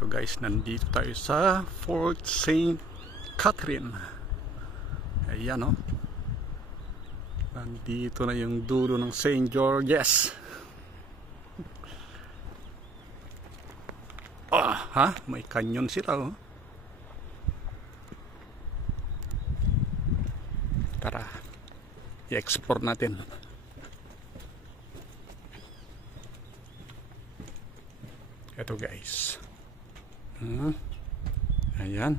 Ito guys, nandito tayo sa Fort St. Catherine. Ayan o. Nandito na yung dulo ng St. George's. Ha? May canyon sila oh. Tara, i-explore natin. Ito guys. Ayan.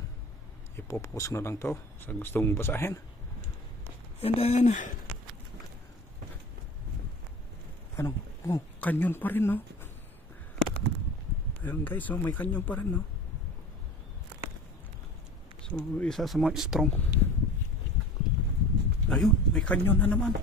Ipopokus na lang to sa gustong basahin. And then ano? Oh, canyon pa rin no. Ayan guys, oh, may canyon pa rin no. So isa sa mga strong. Ayun, may canyon na naman.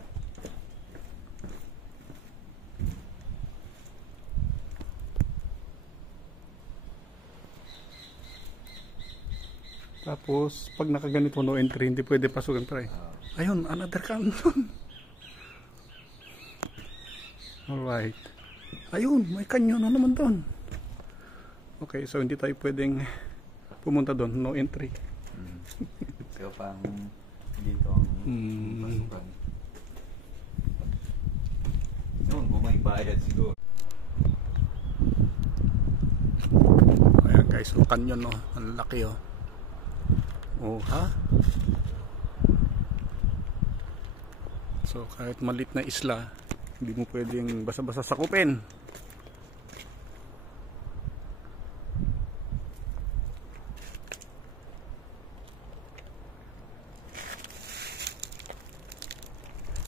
Tapos, pag nakaganito no entry, hindi pwede pasukan pa eh. Ayun, another canyon. Alright. Ayun, may canyon na naman doon. Okay, so hindi tayo pwedeng pumunta doon. No entry. Kaya pang dito ang pasukan. Noon, may bayad siguro. Ayan guys, so canyon no. Ang laki oh. Oh, ha? So kahit maliit na isla, hindi mo pwedeng basa-basa sakupin.